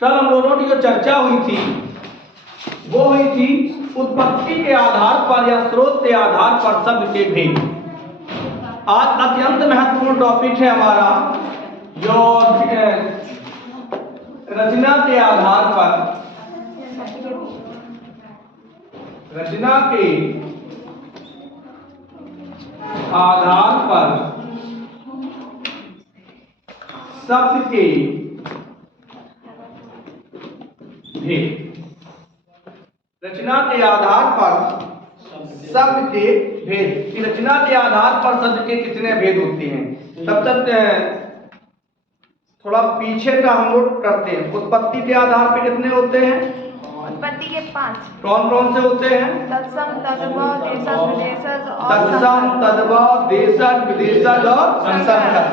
कल हम दोनों की जो चर्चा हुई थी वो हुई थी उत्पत्ति के आधार पर या स्रोत के आधार पर शब्द के भेद। आज अत्यंत महत्वपूर्ण टॉपिक है हमारा जो रचना के आधार पर शब्द के भेद। रचना के आधार पर शब्द के भेद कि रचना के आधार पर शब्द के कितने भेद होते हैं। तब तक थोड़ा पीछे का हम लोग करते हैं। उत्पत्ति के आधार पर कितने होते हैं? उत्पत्ति के 5 कौन कौन से होते हैं? तत्सम, तद्भव, देशज, विदेशज और तत्सम, तद्भव, देशज, विदेशज और संकर।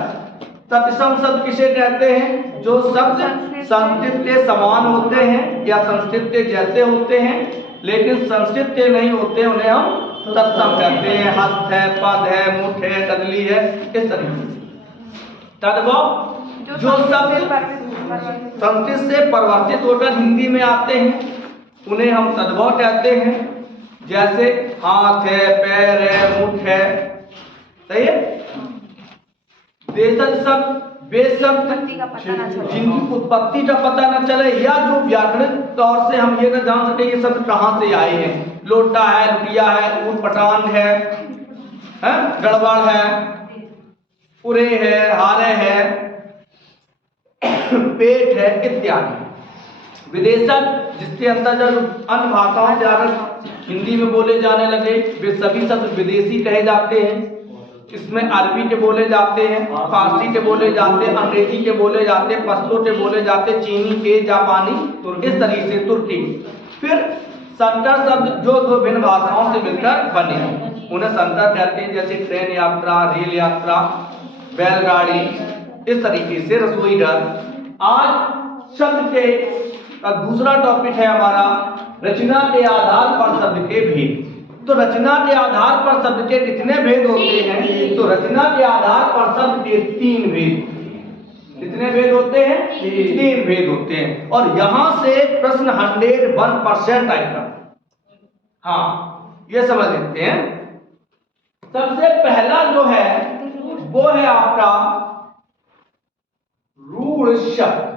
तत्सम शब्द किसे कहते हैं? जो शब्द संस्कृत के समान होते हैं या संस्कृत के जैसे होते हैं लेकिन संस्कृत के नहीं होते, उन्हें हम तत्सम कहते हैं। हस्त है, पद है, मुठ है, तदली है, इस तरीके से। तद्भव जो शब्द संस्कृत से परिवर्तित होकर हिंदी में आते हैं उन्हें हम तद्भव कहते हैं। जैसे हाथ है, पैर है, मुठ है, सही है। देशज शब्द वे शब्द जिनकी उत्पत्ति का पता न चले या जो व्याकरणिक तौर से हम ये न जान सके ये शब्द कहाँ से आए हैं। लोटा है, लुटिया है, ऊट पटांग है, गड़बड़ है, पुरे है, हारे है, पेट है, इत्यादि। विदेशज जिसके अंदर जब अन्य भाषाओं से आकर हिंदी में बोले जाने लगे वे सभी शब्द विदेशी कहे जाते हैं। इसमें अरबी के बोले जाते हैं, फारसी के बोले जाते हैं, अंग्रेजी के बोले जाते हैं, पश्तो के बोले जाते हैं, चीनी के, जापानी, इस तरीके से तुर्की। फिर संकर शब्द जो दो भिन्न भाषाओं से मिलकर बने उन्हें संकर कहते हैं। जैसे ट्रेन यात्रा, रेल यात्रा, बैलगाड़ी, इस तरीके से रसोई घर। आज शब्द के दूसरा टॉपिक है हमारा रचना के आधार पर शब्द के भेद। तो रचना के आधार पर शब्द के कितने भेद होते हैं? तो रचना के आधार पर शब्द के 3 भेद। कितने भेद होते हैं? 3 भेद होते हैं। और यहां से प्रश्न 101% आएगा। हाँ, ये समझ लेते हैं। सबसे पहला जो है वो है आपका रूढ़ शब्द।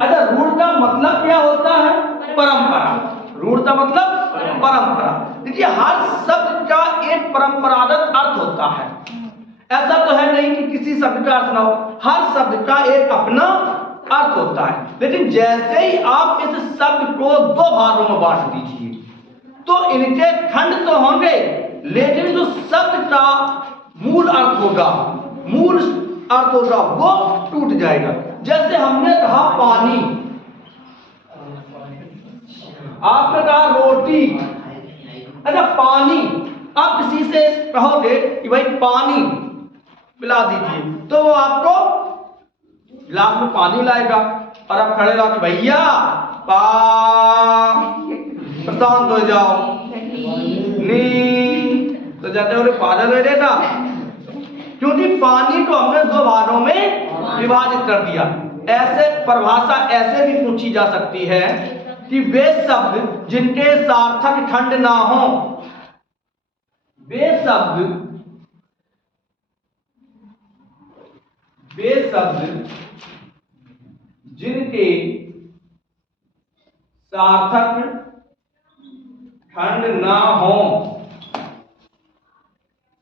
अच्छा, रूढ़ का मतलब क्या होता है? परंपरा। रूढ़ का मतलब परंपरा। देखिए, हर शब्द का एक परंपरागत अर्थ होता है। ऐसा तो है नहीं कि किसी शब्द का अर्थ ना हो, हर शब्द का एक अपना अर्थ होता है। लेकिन जैसे ही आप इस शब्द को 2 भागों में बांट दीजिए तो इनके खंड तो होंगे लेकिन जो शब्द का मूल अर्थ होगा वो टूट जाएगा। जैसे हमने कहा पानी, आपने कहा रोटी। अच्छा, पानी आप किसी से कहोगे कि भाई पानी पिला दीजिए तो वो आपको गिलास में पानी लाएगा और आप खड़े रहो कि भैया शांत हो जाओ, नी तो जाते हो पागल हो जाएगा। क्योंकि पानी को हमने 2 भागों में विभाजित कर दिया। ऐसे परिभाषा ऐसे भी पूछी जा सकती है कि वे शब्द जिनके सार्थक खंड ना हो, वे शब्द जिनके सार्थक खंड ना हो,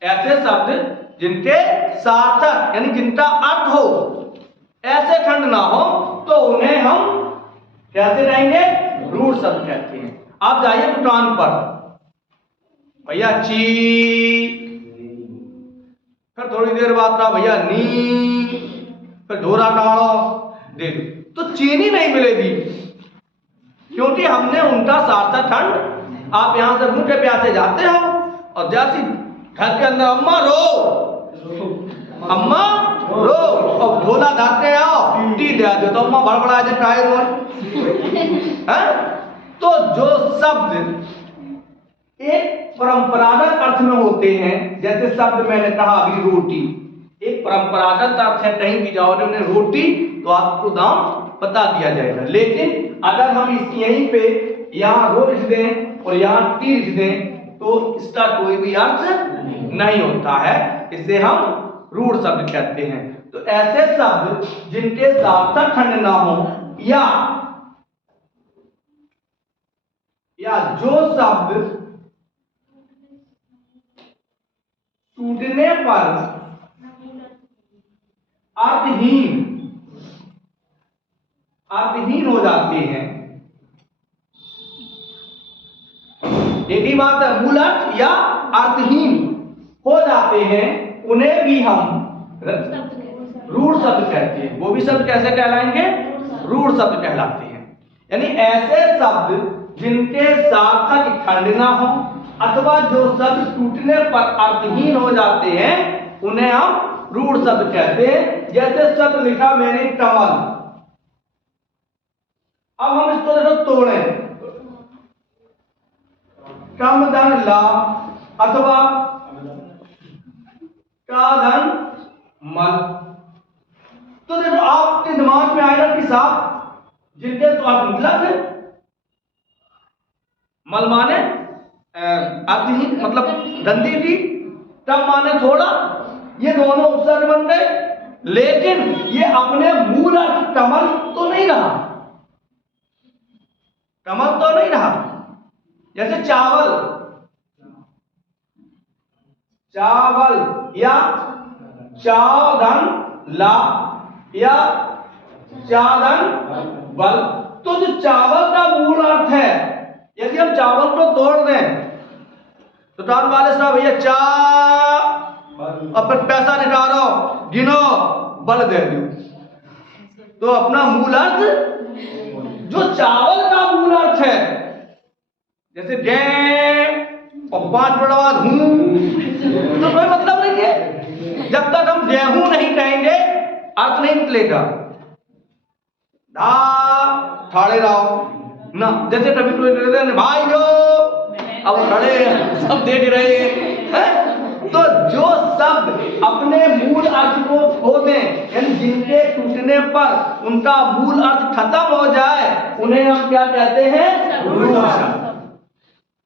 ऐसे शब्द जिनके सार्थक यानी जिनका अर्थ हो ऐसे खंड ना हो तो उन्हें हम कैसे कहेंगे? रूढ़ शब्द कहते हैं। आप जाइए दुकान पर, भैया ची, फिर थोड़ी देर बाद का भैया नी, फिर ढोरा काढ़ो दे दो, तो चीनी नहीं मिलेगी क्योंकि हमने उनका सार्थक खंड। आप यहां से भूखे प्यासे जाते हो और जैसी घर के अंदर अम्मा रो और ढोला धाते आओ टी दे दो तो अम्मा बड़बड़ा जाए काहे रो हैं। तो जो शब्द एक परंपरागत अर्थ में होते हैं, जैसे शब्द मैंने कहा अभी रोटी, एक परंपरागत अर्थ है, कहीं भी जाओ उन्हें रोटी तो आपको दाम बता दिया जाएगा। लेकिन अगर हम इस यहीं पे यहाँ रो लिख दें और यहाँ टी लिख दें तो इसका कोई भी अर्थ नहीं होता है, इसे हम रूढ़ शब्द कहते हैं। तो ऐसे शब्द जिनके सार्थक खंड ना हो या जो शब्द टूटने पर अर्थहीन हो जाते हैं। एक ही बात है, मूल अर्थ या अर्थहीन हो जाते हैं, उन्हें भी हम रूढ़ शब्द कहते हैं। वो भी शब्द कैसे कहलाएंगे? रूढ़ शब्द कहलाते हैं। यानी ऐसे शब्द जिनके सार्थक खंड ना हो अथवा जो शब्द टूटने पर अर्थहीन हो जाते हैं उन्हें हम रूढ़ शब्द कहते हैं। जैसे शब्द लिखा मैंने कमल, अब हम इसको देखो तोड़े, कम धन ला अथवा का धन मल। तो देखो आपके दिमाग में आएगा कि साहब जिनके तो आप मतलब मल माने अर्थहीन मतलब गंदी थी, तब माने थोड़ा, ये दोनों उपसर्ग बन गए, लेकिन ये अपने मूल अर्थ कमल तो नहीं रहा, कमल तो नहीं रहा। जैसे चावल, चावल या चावधन ला या चाधन बल। तो जो चावल का मूल अर्थ है, यदि हम चावल को तोड़ दें तो टाल वाले साहब भैया चा अपन पैसा निकालो गिनो बल दे दो, तो अपना मूल अर्थ जो चावल का मूल अर्थ है, जैसे गेहूं और 5 मिनट बाद हूं, तो कोई मतलब नहीं है। जब तक हम गेहूं नहीं कहेंगे अर्थ नहीं निकलेगा। धा ठाड़े रहो ना, जैसे कभी कोई भाई जो अब खड़े सब देख रहे हैं। तो जो शब्द अपने मूल अर्थ को खो दें, यानी जिनके टूटने पर उनका मूल अर्थ खत्म हो जाए, उन्हें हम क्या कहते हैं? रूढ़ शब्द।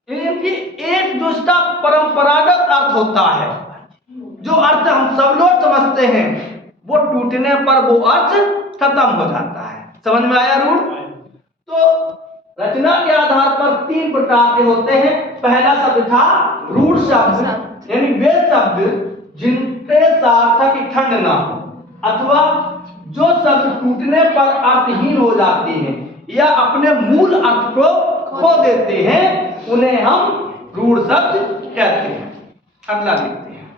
इनकी एक जो इसका परंपरागत अर्थ होता है, जो अर्थ हम सब लोग समझते हैं, वो टूटने पर वो अर्थ खत्म हो जाता है। समझ में आया रूढ़? तो रचना के आधार पर 3 प्रकार के होते हैं। पहला शब्द था रूढ़ शब्द, यानी वे शब्द जिनके सार्थक खंड ना हो अथवा जो शब्द टूटने पर अर्थहीन हो जाते हैं या अपने मूल अर्थ को खो देते हैं, उन्हें हम रूढ़ शब्द कहते हैं। अगला देखते हैं।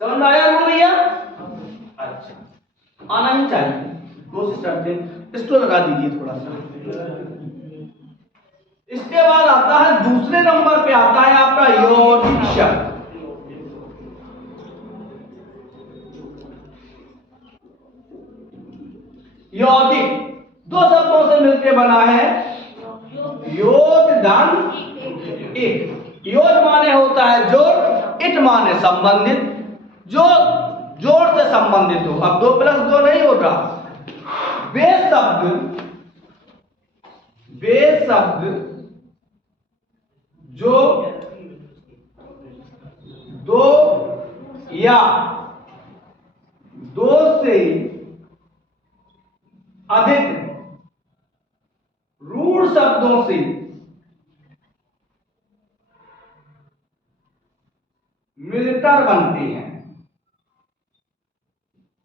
समझ में आया रूढ़ भैया? अच्छा, आना ही चाहिए, कोशिश करते हैं। इसको लगा दीजिए थोड़ा सा। इसके बाद आता है दूसरे नंबर पे आता है आपका यौगिक शब्द। यौगिक 2 शब्दों से मिलकर बना है, योद धन इट। योद माने होता है जोड़, इट माने संबंधित, जो जोड़ से संबंधित हो। अब 2 + 2 नहीं होगा। वे शब्द जो 2 या 2 से अधिक रूढ़ शब्दों से मिलकर बनते हैं,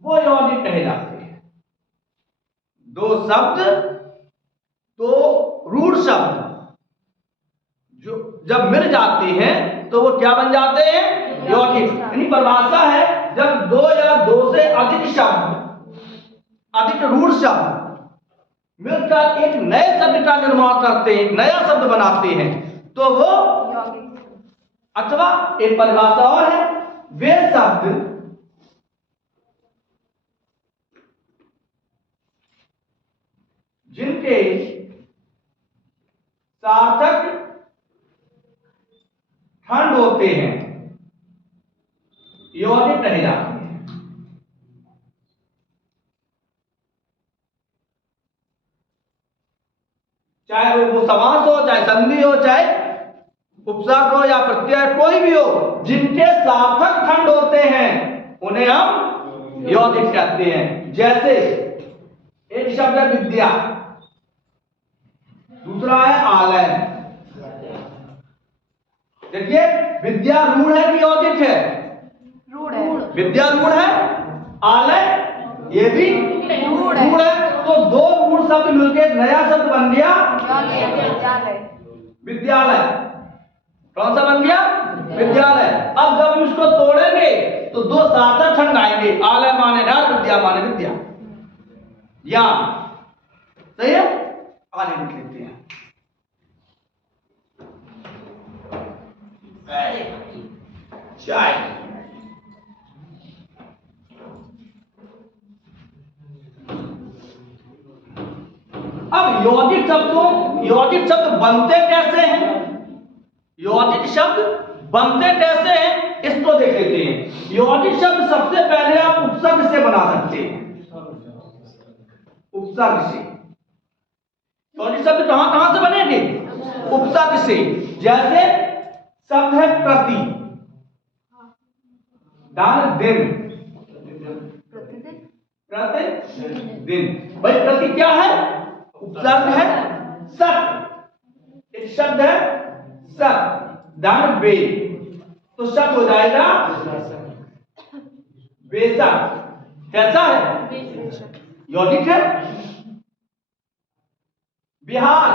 वो यौगिक कहे जाते हैं। 2 शब्द तो रूढ़ शब्द जो जब मिल जाते हैं तो वो क्या बन जाते हैं? यौगिक। यानी परिभाषा है, जब 2 या 2 से अधिक शब्द, अधिक रूढ़ शब्द मिलकर एक नए शब्द का निर्माण करते हैं, नया शब्द बनाते हैं, तो वो यौगिक। अथवा एक परिभाषा और है, वे शब्द जिनके सार्थक खंड होते हैं चाहे वो समास हो, चाहे संधि हो, चाहे उपसर्ग हो या प्रत्यय, कोई भी हो, जिनके सार्थक खंड होते हैं उन्हें हम यौगिक कहते हैं। जैसे एक शब्द है विद्या, दूसरा है आलय। देखिए, विद्या रूढ़ है कि यौगिक है? रूढ़ है। विद्या रूढ़ है, आलय ये भी रूढ़ रूढ़ है। तो दो रूढ़ शब्द मिलकर एक नया शब्द बन गया विद्यालय। विद्यालय। कौन सा बन गया? विद्यालय। अब जब हम इसको तोड़ेंगे तो दो सार्थक खंड आएंगे, आलय माने घर, विद्या माने विद्या, ज्ञान। सही है? आगे लिख लेते हैं। चाय। अब यौगिक शब्द बनते कैसे हैं? यौगिक शब्द बनते कैसे हैं इसको देख लेते हैं। यौगिक शब्द सबसे पहले आप उपसर्ग से बना सकते हैं। उपसर्ग से यौगिक शब्द कहां से बनेंगे? उपसर्ग से। जैसे शब्द है प्रति, दान दिन, प्रतिदिन। भाई प्रति क्या है? उपसर्ग है सत। एक शब्द है सत, दान बे, तो शब्द हो जाएगा बेशक। कैसा है? यौगिक है। बिहार,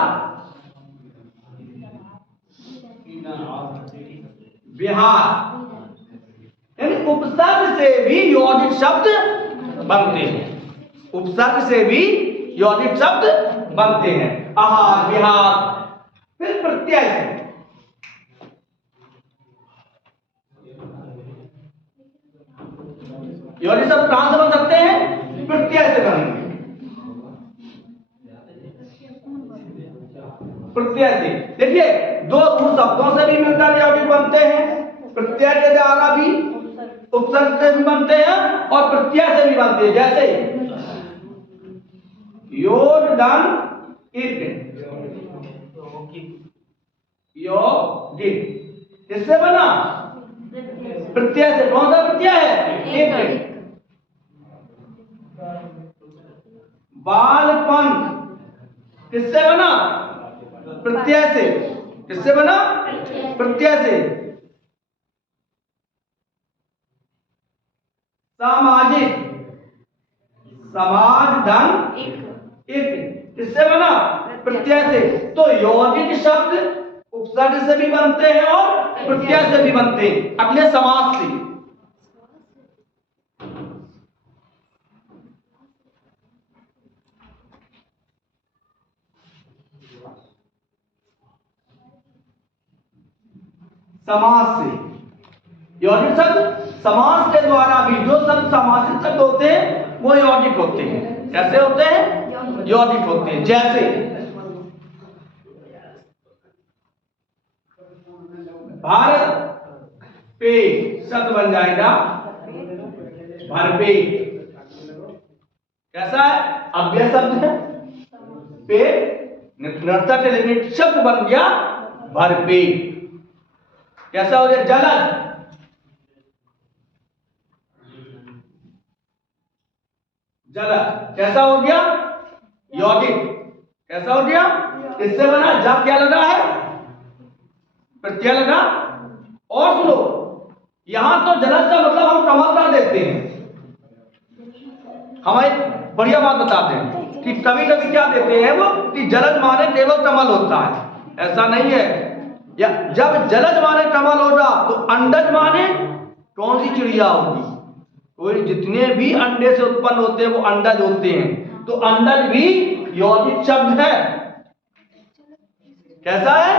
बिहार, यानी उपसर्ग से भी यौगिक शब्द बनते हैं। उपसर्ग से भी यौगिक शब्द बनते हैं। आहार, बिहार। फिर प्रत्यय से, यौगिक शब्द कहां से बन सकते हैं? प्रत्यय से बनेंगे। प्रत्यय से देखिए, दो शब्दों से भी मिलकर यौगिक बनते हैं। प्रत्यय के द्वारा भी, उपसर्ग से भी बनते हैं और प्रत्यय से भी बनते हैं। जैसे योगदान, यौगिक किससे बना? प्रत्यय से। कौन सा प्रत्यय है? एक। बालपन किससे बना? प्रत्यय से। किससे बना? प्रत्यय से। सामाजिक, समाज, धन, एक, किससे बना? प्रत्यय से। तो यौगिक शब्द उपसर्ग से भी बनते हैं और प्रत्यय से भी बनते हैं। अगले समास से। समास से यौगिक शब्द, समास के द्वारा भी जो शब्द समासित शब्द होते हैं वो यौगिक होते हैं। कैसे होते हैं? यौगिक होते हैं। जैसे भारत पे शब्द बन जाएगा भरपेट। कैसा है? अव्यय शब्द है, पे नृत्यक एलिमेंट शब्द बन गया भरपेट। कैसा हो गया? जलद, जलद। कैसा हो गया? यौगिक। कैसा हो गया? इससे बना। जब क्या लगा है? प्रत्यय लगा। और सुनो, यहां तो जलद का मतलब हम कमल कर देते हैं। हम एक बढ़िया बात बताते हैं कि कभी कभी क्या देते हैं वो कि जलद माने केवल कमल होता है। ऐसा नहीं है। या जब जलद माने कमल होगा तो अंडज माने कौन सी चिड़िया होगी? कोई जितने भी अंडे से उत्पन्न होते हैं वो अंडज होते हैं। तो अंडज भी यौगिक शब्द है। कैसा है?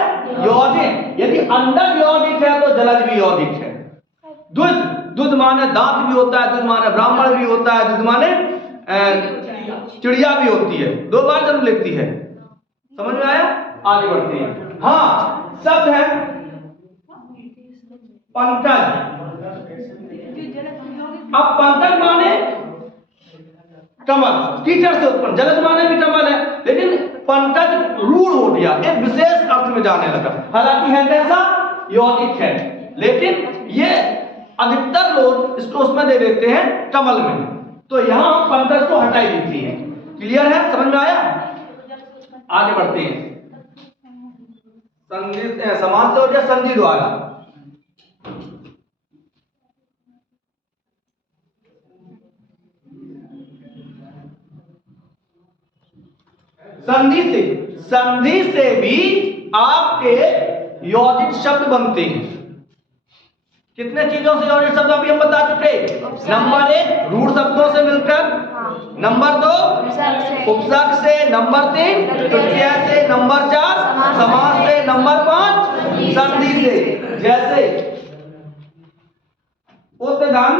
यौगिक। यदि अंडज यौगिक है तो जलज भी यौगिक है। दुध, दुध माने दांत भी होता है, दुध माने ब्राह्मण भी होता है, दुध माने चिड़िया भी होती है। दो बार जरूर लिखती है। समझ में आया? आगे बढ़ते हैं। हाँ, शब्द है पंकज। अब पंकज माने कमल, कीचड़ से उत्पन्न। जलद माने भी कमल है, लेकिन पंकज रूढ़ हो गया, एक विशेष अर्थ में जाने लगा। हालांकि है कैसा, यौगिक है, लेकिन ये अधिकतर लोग इसको उसमें दे देते हैं कमल में, तो यहां हम पंकज को हटाई देती है। क्लियर है, समझ में आया? आगे बढ़ते हैं। संधि समास से हो गया संधि द्वारा। संधि से भी आपके यौगिक शब्द बनते हैं। कितने चीजों से यौगिक शब्द अभी हम बता चुके। नंबर 1 रूढ़ शब्दों से मिलकर, नंबर 2 उपसर्ग से, नंबर 3 प्रत्यय से, नंबर 4 समास से, नंबर 5 संधि से। जैसे उद्गम,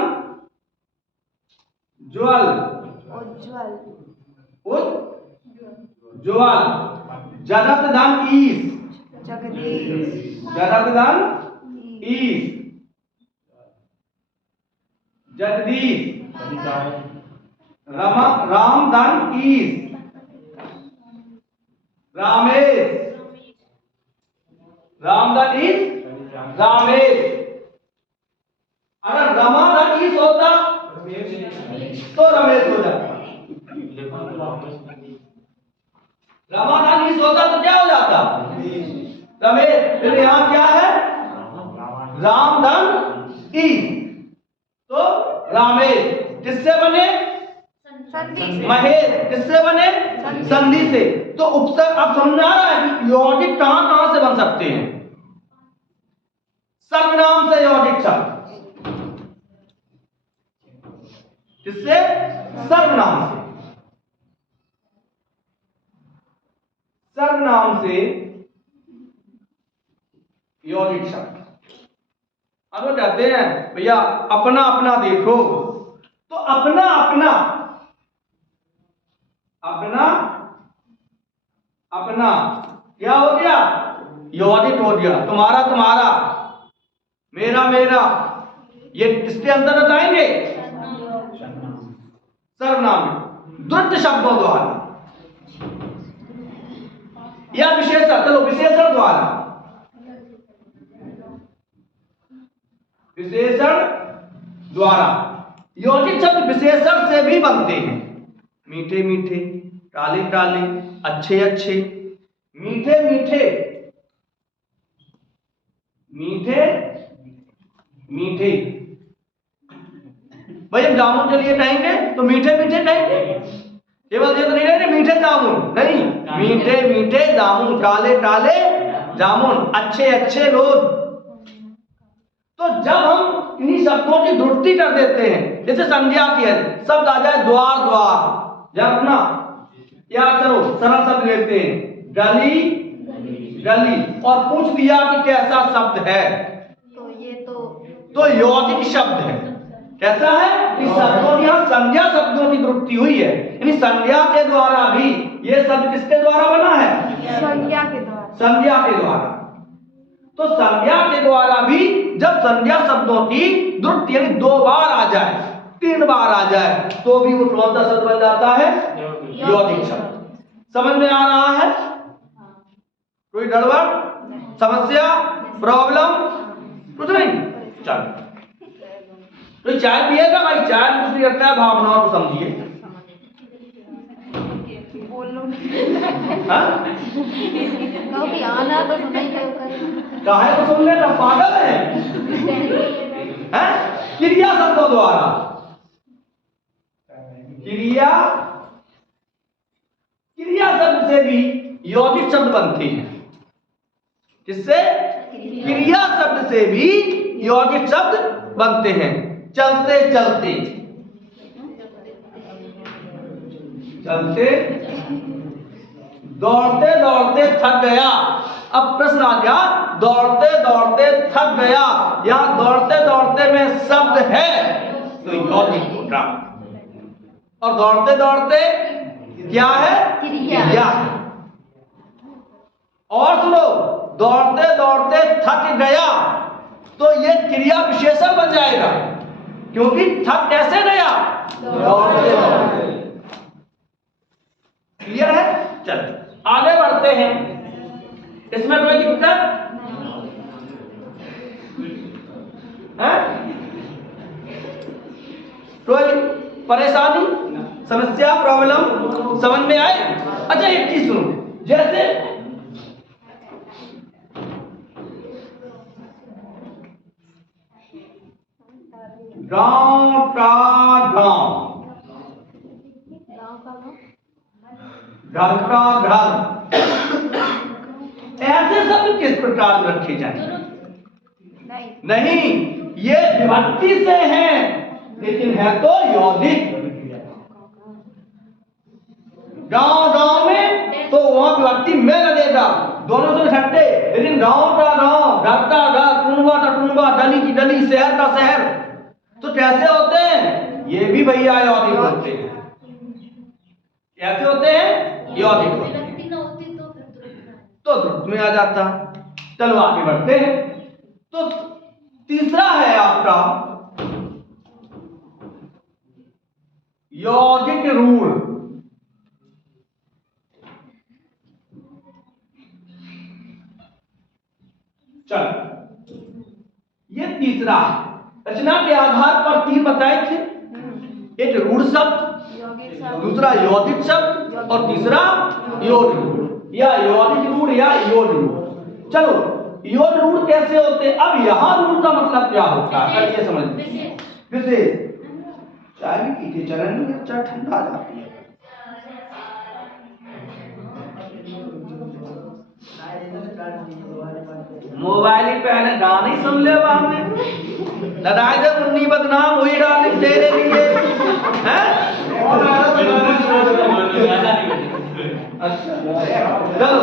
ज्वल, ज्वल, जगत धन ईश, जगत धन ईश, जगदीश, राम धन ईश, रामेश, राम धन ईश, रामेश। अगर रमा धन ईश होता तो रमेश हो जाता, रमा धन ईश होता तो क्या हो जाता, रमेश। फिर यहां क्या है, राम धन ईश, तो रामेश किससे बने, महेश किससे बने, संधि से। तो उपसर्ग अब समझ आ रहा है कि यौगिक कहां कहां से बन सकते हैं। सर्वनाम से यौगिक शब्द, किससे, सर्वनाम से, सर्वनाम से यौगिक शब्द। अब वो कहते हैं भैया अपना अपना देखो, तो अपना अपना, अपना अपना क्या हो गया, यौगिक हो गया। तुम्हारा तुम्हारा, मेरा मेरा, ये किसके अंतर्गत आएंगे, सर्वनाम में। द्वंद्व शब्दों द्वारा या विशेषण, चलो विशेषण द्वारा, विशेषण द्वारा। यौगिक शब्द विशेषण से भी बनते हैं। मीठे मीठे, काले काले, अच्छे अच्छे, मीठे मीठे, मीठे मीठे। भाई हम जामुन के लिए कहेंगे तो मीठे मीठे कहेंगे, केवल ये तो नहीं कहेंगे मीठे जामुन, नहीं, मीठे मीठे जामुन, काले काले जामुन, अच्छे अच्छे लोग। तो जब हम इन्हीं शब्दों की ध्रुति कर देते हैं, जैसे संज्ञा की है, शब्द आ जाए द्वार द्वार, या अपना याद करो सरल शब्द लेते हैं, गली गली, और पूछ दिया कि कैसा शब्द है, तो ये तो यौगिक शब्द है। कैसा है, इस शब्दों यहाँ संज्ञा शब्दों की ध्रुति हुई है, यानी संज्ञा के द्वारा भी ये शब्द किसके द्वारा बना है, संज्ञा के द्वारा, संज्ञा के द्वारा। तो संज्ञा के द्वारा भी जब संज्ञा शब्दों की ध्रुति यानी 2 बार आ जाए, 3 बार आ जाए, तो भी वो कौन सा शब्द बन जाता है, यौगिक शब्द। समझ में आ रहा है, कोई गड़बड़, समस्या, प्रॉब्लम, कुछ नहीं। चलो तो चाय पिएगा भाई, चाय कुछ नहीं करता है, भावनाओं को समझिए। कभी आना तो नहीं काहे को सुनने का, पागल है, हैं? क्रिया शब्दों द्वारा, क्रिया, क्रिया शब्द से भी यौगिक शब्द बनते हैं। किससे, क्रिया शब्द से भी यौगिक शब्द बनते हैं। चलते चलते, चलते, दौड़ते दौड़ते थक गया। अब प्रश्न आ गया, दौड़ते दौड़ते थक गया, या दौड़ते दौड़ते में शब्द है तो यौगिक होगा। और दौड़ते दौड़ते क्या है, क्रिया। और सुनो, दौड़ते दौड़ते थक गया, तो ये क्रिया विशेषण बन जाएगा, क्योंकि थक कैसे गया, दौड़ते दौड़ते। क्लियर है, चल आगे परेशानी, समस्या, प्रॉब्लम समझ में आए? अच्छा एक चीज सुनो, जैसे गांव का गांव, गाँव का गाँव, घर का घर, ऐसे शब्द किस प्रकार रखे जाएं? नहीं, नहीं, ये विभक्ति से हैं, लेकिन है तो यौगिक। गांव गांव में तो वहां विभक्ति में लगेगा, दोनों से छट्टे, लेकिन गांव का गांव, घर का घर, टुनबा का टुनबा, गली की गली, शहर का शहर, तो कैसे होते हैं? ये भी भैया यौगिक होते हैं। कैसे होते हैं? यौगिक होते हैं। तो द्रुत में आ जाता। चलो आगे बढ़ते हैं। तो तीसरा है आपका यौगिक रूढ़। चल, ये तीसरा है। रचना के आधार पर तीन बताए थे, एक रूढ़ शब्द, यौगिक शब्द, दूसरा यौगिक शब्द और तीसरा योड रूढ़ या यौगिक रूढ़ या योड रूढ़। चलो योड रूढ़ कैसे होते? अब यहाँ रूढ़ का मतलब क्या होता है ये समझ लीजिए। विशेष चाय भी पीते चरण में चाय ठंडा जाती है। मोबाइल ही पहले गाने सुन ले आपने, लड़ाई जब उन्नी बदनाम हुई डाली तेरे लिए हैं? अच्छा चलो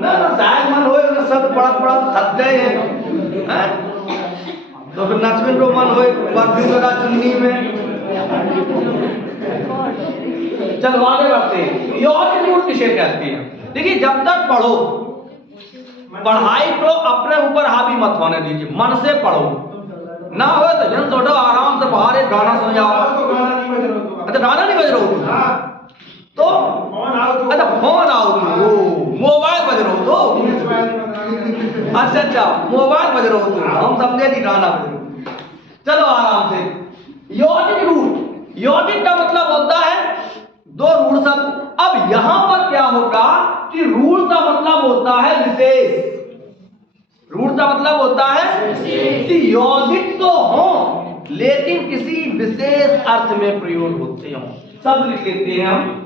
ना शायद मन होए ना सब बड़ा बड़ा थक गए हैं, तो फिर नचमिन को मन होए परफ्यूम लगा चुन्नी में। चलो आगे बढ़ते हैं। यौगिक रूढ़ किसे कहते हैं? देखिए जब तक पढ़ो, पढ़ाई को अपने ऊपर हावी मत होने दीजिए, मन से पढ़ो, ना हो तो जन छोड़ो, आराम से बाहर एक गाना सुन जाओ। अच्छा गाना नहीं बज रहा तो अच्छा फोन आओ तो मोबाइल बज रहा हो तो अच्छा अच्छा मोबाइल बज रहा हो तो हम समझे कि गाना बज रहा। चलो आराम से। यौगिक रूढ़, यौगिक का मतलब होता है दो रूढ़ शब्द। अब यहां पर क्या होगा कि रूढ़ का मतलब होता है विशेष। रूढ़ का मतलब होता है कि यौगिक तो हो लेकिन किसी विशेष अर्थ में प्रयोग होते हो। शब्द लिख लेते हैं हम।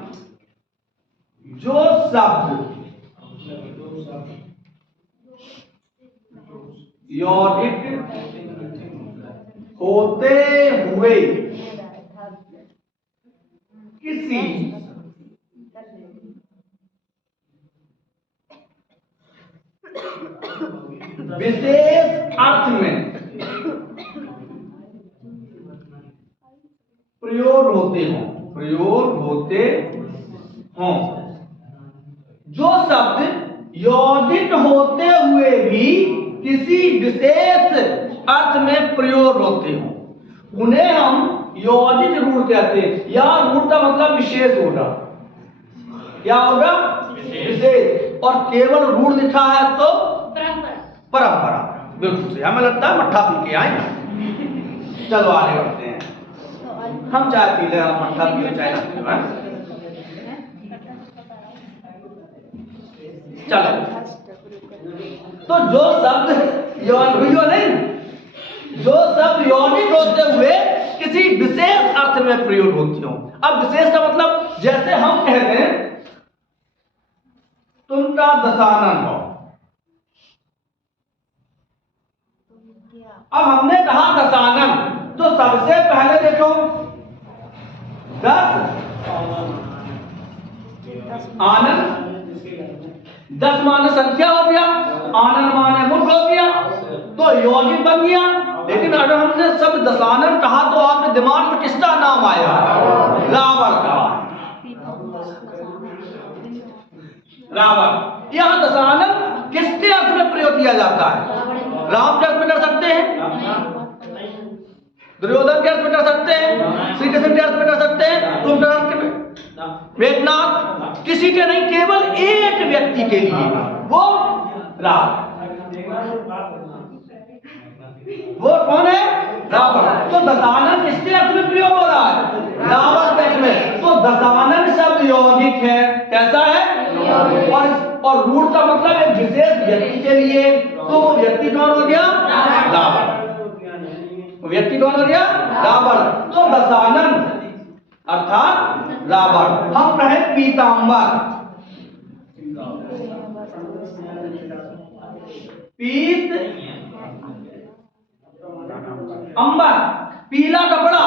जो शब्द यौगिक होते हुए किसी विशेष अर्थ में प्रयोग होते हों, प्रयोग होते हों। जो शब्द यौगिक होते हुए भी किसी विशेष अर्थ में प्रयोग होते हों उन्हें हम यौगिक रूढ़ कहते हैं। यहां रूढ़ का मतलब विशेष होगा। क्या होगा? विशेष। और केवल रूढ़ लिखा है तो परंपरा। बिल्कुल सही, हमें लगता है मट्ठा पी के आए। चलो आगे बढ़ते हैं। हम चाय पी ले, हम मट्ठा पी चाय ना पी। चलो तो जो शब्द जो शब्द यौगिक होते हुए किसी विशेष अर्थ में प्रयोग होती हो। अब विशेष का मतलब जैसे हम कहते हैं तुमका दशानन हो। अब हमने कहा दशानन तो सबसे पहले देखो 10 आनंद, 10 माने संख्या हो गया, आनंद माने मुख हो गया, तो यौगिक बन गया। लेकिन अगर हमने सब दशानन कहा तो आपके दिमाग में किसका नाम आया? रावण का। रावण। यहां दशानन किसके अर्थ में प्रयोग किया जाता है? राम के अर्थ में कर सकते हैं, दुर्योधन के अर्थ में कर सकते हैं, श्री कृष्ण के अर्थ में कर सकते हैं, तुम के अर्थ में मेघनाथ, किसी के नहीं, केवल एक व्यक्ति के लिए, वो राम। वो कौन है? रावण। तो दशानन किसके अर्थ में प्रयोग हो रहा है? रावण के अर्थ में। तो दशानन शब्द यौगिक है। कैसा है? और रूढ़ का मतलब एक विशेष व्यक्ति के लिए। तो वो व्यक्ति कौन हो गया? रावण। व्यक्ति कौन हो गया? रावण। तो दशानन अर्थात रावण। हम कहें पीतांबर। पीत अंबर, पीला कपड़ा,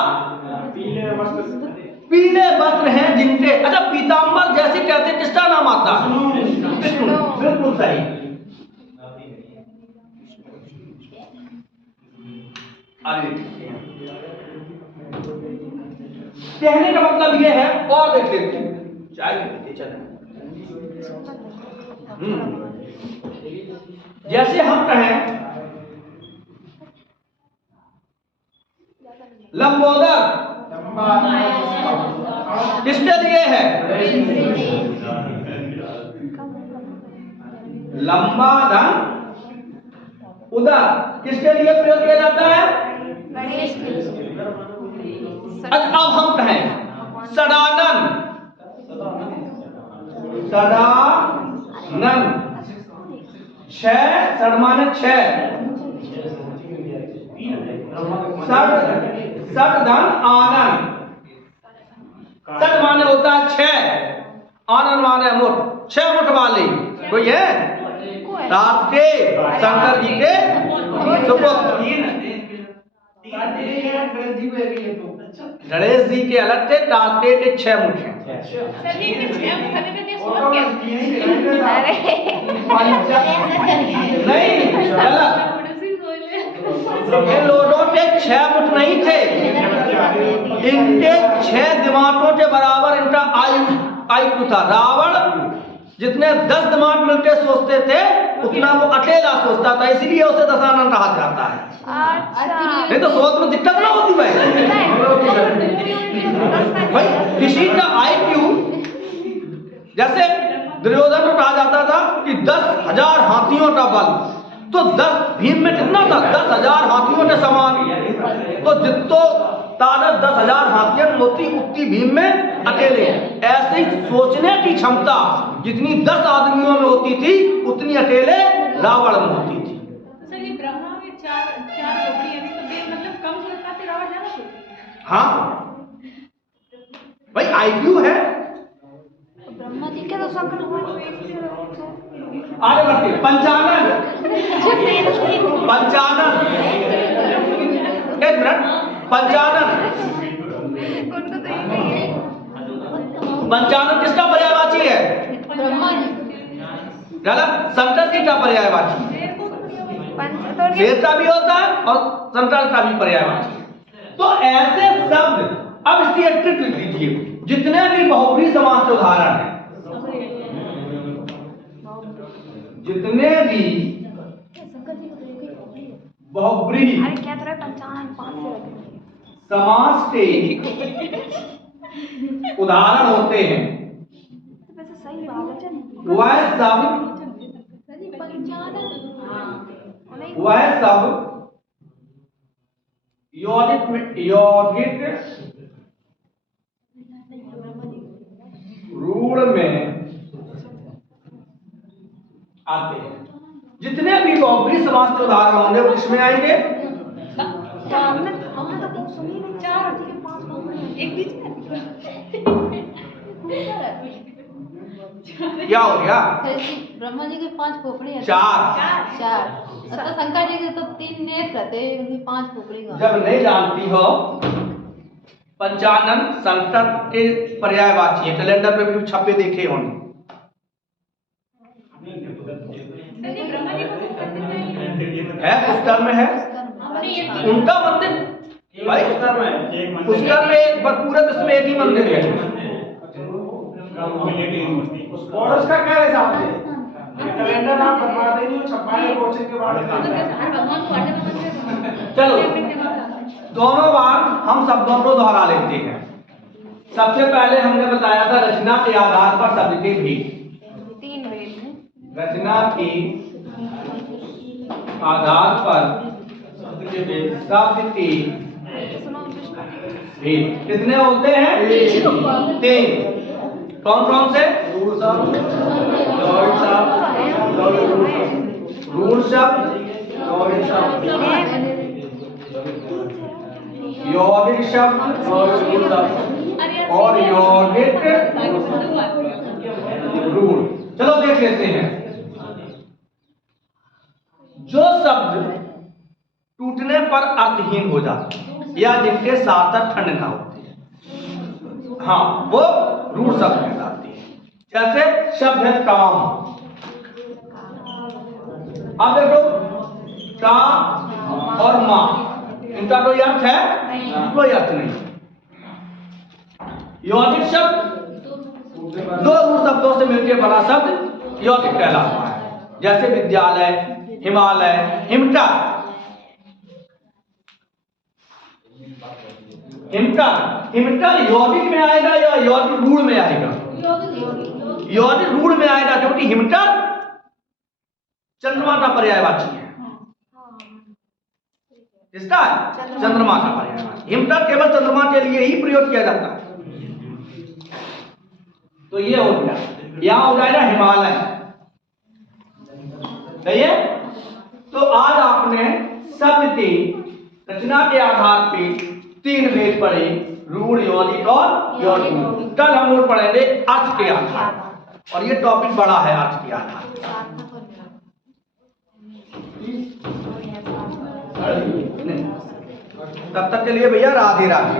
पीले वस्त्र हैं जिनके। अच्छा, पीतांबर जैसे कहते हैं किसका नाम आता है? विष्णु। बिल्कुल सही। आगे कहने का मतलब यह है, और देख लेते हैं। चाय पीते चले। जैसे हम कहें लंबोदर, किसके लिए है? लंबा धन उदर किसके लिए प्रयोग किया जाता है? गणेश के लिए। अब हम कहें सदानंद, सदानंद, छह, सड़ माने छह, सड़ धन आनंद। सड़ माने होता है छह, आनंद माने मुठ, छह मुठ वाली। कोई है? रात के शंकर जी के सुपुत्र। गणेश जी के अलग थे, कार्तिकेय के छह मुख हैं। नहीं, गलत। इन लोगों के छह मुठ नहीं थे, इनके छह दिमागों के बराबर इनका आयु था। रावण जितने 10 दिमाग मिलकर सोचते थे उतना वो अकेला सोचता था, इसीलिए उसे दशानन कहा जाता है। नहीं तो सोच में दिक्कत ना होती भाई। किसी का IQ, जैसे दुर्योधन को कहा जाता था कि 10,000 हाथियों का बल, तो 10 भीम में कितना था? 10,000 हाथियों के समान। तो जितो ताकत 10,000 हाथियों में होती उतनी भीम में अकेले। ऐसे ही सोचने की क्षमता जितनी 10 आदमियों में होती थी उतनी अकेले रावण में होती थी। सर, ये ब्रह्मा में चार खोपड़ी है, तो देव मतलब कम सोचता थे, रावण ज्यादा सोचता। हाँ भाई, IQ है। ब्रह्मा जी के तो शंकर भगवान आगे बढ़ते। पंचानन, पंचानन, एक मिनट। पंचानन, पंचानन किसका पर्यायवाची है? ब्रह्मा जी। गलत। शंकर की क्या पर्यायवाची? शेर का भी होता है और शंकर का भी पर्यायवाची है। तो ऐसे शब्द, अब इसकी एक ट्रिक लिख लीजिए। जितने भी बहुब्री समास के उदाहरण हैं, जितने भी बहुब्री समास के उदाहरण होते हैं, वह सब यौगिक रूढ़ में आते हैं। जितने भी बहुब्री समास के उदाहरण होंगे वो किसमें आएंगे? एक बीच क्या हो गया? ब्रह्मा जी के 5 खोपड़ी है। चार। तो शंकर जी के तो 3 नेत्र रहते हैं, उनकी 5 खोपड़ी का। जब नहीं जानती हो, पंचानन शंकर के पर्यायवाची है, कैलेंडर पे भी छपे देखे होंगे। ब्रह्मा जी को है पुष्कर में है उनका मंदिर भाई। पुष्कर में पूरे विश्व में एक ही मंदिर है। और उसका क्या हिसाब से कैलेंडर आप बनवा देंगे छपाए कोचिंग के बाद। चलो दोनों बार हम शब्दों को दोहरा लेते हैं। सबसे पहले हमने बताया था रचना के आधार पर शब्द के भेद। 3 भेद। रचना के आधार पर शब्द के भेद कितने होते हैं? 3। कौन कौन से? रूढ़ शब्द, यौगिक शब्द और यौगिक रूढ़। चलो देख लेते हैं। जो शब्द टूटने पर अर्थहीन हो जाते हैं या जिनके साथ खंड ना होते हैं, हाँ, वो रूढ़ शब्द कहलाते हैं। जैसे शब्द है काम। अब देखो, काम और मां, इनका कोई अर्थ है? कोई अर्थ नहीं। यौगिक शब्द 2 रूढ़ शब्दों से मिलकर बना शब्द यौगिक कहलाता है। जैसे विद्यालय, हिमालय, हिमटा। हिमटा यौगिक में आएगा या यौगिक रूढ़ में आएगा? यौगिक रूढ़ में आएगा, क्योंकि हिमटा चंद्रमा का पर्यायवाची है। इसका चंद्रमा का पर्यायवाची। हिमटा केवल चंद्रमा के लिए ही प्रयोग किया जाता है। तो ये हो गया, यहां हो जाएगा हिमालय। सही है? तो आज आपने शब्द की रचना के आधार पे 3 भेद पढ़े, रूढ़, यौगिक और यौगिक। कल हम लोग पढ़ेंगे अर्थ के आधार, और ये टॉपिक बड़ा है अर्थ के आधार। तब तक के लिए भैया राधे राधे।